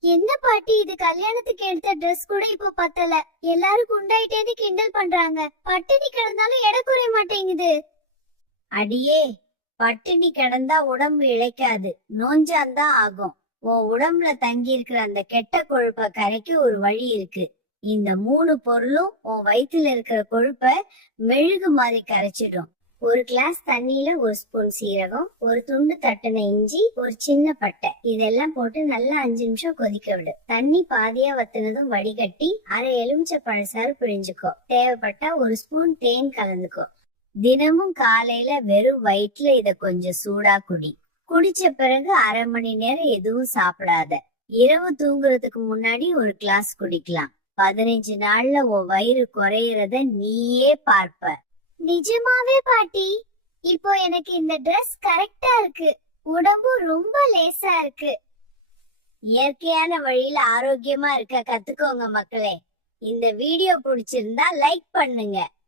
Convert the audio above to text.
என்ன பாட்டி இது கல்யாணத்துக்கு எடுத்த ட்ரெஸ் கூட இப்ப பத்தல. எல்லாரும் குண்டாயிட்டேன்னு கிண்டல் பண்றாங்க. பட்டினி கிடந்தாலும் எடை குறைய மாட்டேங்குது. அடியே, பட்டினி கிடந்தா உடம்பு இழைக்காது, நோஞ்சாந்தான் ஆகும். உன் உடம்புல தங்கி இருக்கிற அந்த கெட்ட கொழுப்ப கரைக்க ஒரு வழி இருக்கு. இந்த 3 பொருளும் உன் வயித்துல இருக்கிற கொழுப்ப மெழுகு மாதிரி கரைச்சிடும். ஒரு கிளாஸ் தண்ணியில 1 ஸ்பூன் சீரகம், ஒரு துண்டு தட்டின இஞ்சி, ஒரு சின்ன பட்டை, இதெல்லாம் போட்டு நல்லா 5 நிமிஷம் கொதிக்க விடு. தண்ணி பாதியா வத்துனதும் வடிகட்டி அரை எலுமிச்சை பழசாறு பிழிஞ்சுக்கோ. தேவைப்பட்டா 1 ஸ்பூன் தேன் கலந்துக்கோ. தினமும் காலையில வெறும் வயிற்றுல இத கொஞ்சம் சூடா குடி. குடிச்ச பிறகு அரை மணி நேரம் எதுவும் சாப்பிடாத. இரவு தூங்குறதுக்கு முன்னாடி ஒரு கிளாஸ் குடிக்கலாம். 15 நாள்ல உன் வயிறு குறையறத நீயே பார்ப்ப. நிஜமாவே பாட்டி? இப்போ எனக்கு இந்த ட்ரெஸ் கரெக்டா இருக்கு. உடம்பு ரொம்ப லேசா இருக்கு. இயற்கையான வழியில ஆரோக்கியமா இருக்க கத்துக்கோங்க மக்களே. இந்த வீடியோ பிடிச்சிருந்தா லைக் பண்ணுங்க.